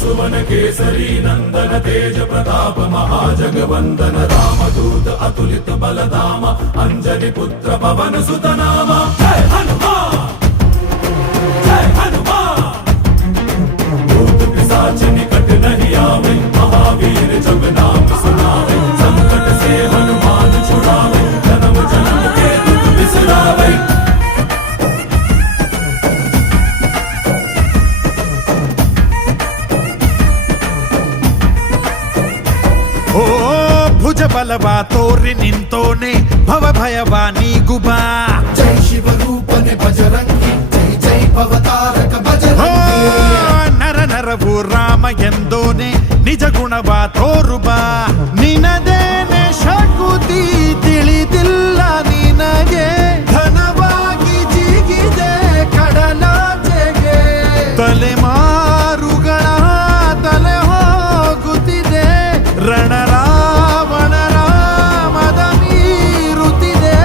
सुवन केसरी नंदन तेज प्रताप महाजगवंदन रामदूत अतुलित बलधाम अंजनी पुत्र पवन सुत नाम जय हनुमान जय हनुमान। भूत पिशाच निकट नहीं आवे महावीर जब नाम सुनावे संकट से हनुमान छुड़ावे जन्म जन्म के दुख बिसरावे। ಓ ಭುಜ ಬಲವಾ ತೋರಿ ನಿಂತೋನೆ ಭವ ಭಯವಾ ನೀಗುಬಾ ಜೈ ಶಿವ ರೂಪನೆ ಬಜರಂಗಿ ಜೈ ಜೈ ಭವತಾರಕ ಬಜರಂಗಿ ನರ ನರವು ರಾಮ ಎಂದೋನೆ ನಿಜ ಗುಣವಾ ತೋರುಬಾ ನಿನದೇನೆ ಶಕುತಿ ತಿಳಿದಿಲ್ಲ ನಿನಗೆ ಘನವಾಗಿ ಜಿಗಿದೆ ಕಡಲಾಚೆಗೆ ತಲೆಮಾರುಗಳ ತಲೆ ಹೋಗುತ್ತಿದೆ ರಣರಾವಣರ ಮದ ಮೀರುತ್ತಿದೆ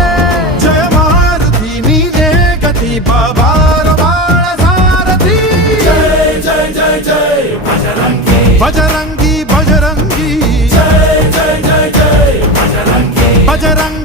ಜಯ ಮಾರುತಿ ನೀನೇ ಗತಿ ಬಾಬಾರ ಬಾಳ ಸಾರಥಿ जय जय जय जय बजरंगी ಬಜರಂಗಿ ಬಜರಂಗಿ जय जय जय जय बजरंगी ಬಜರಂಗಿ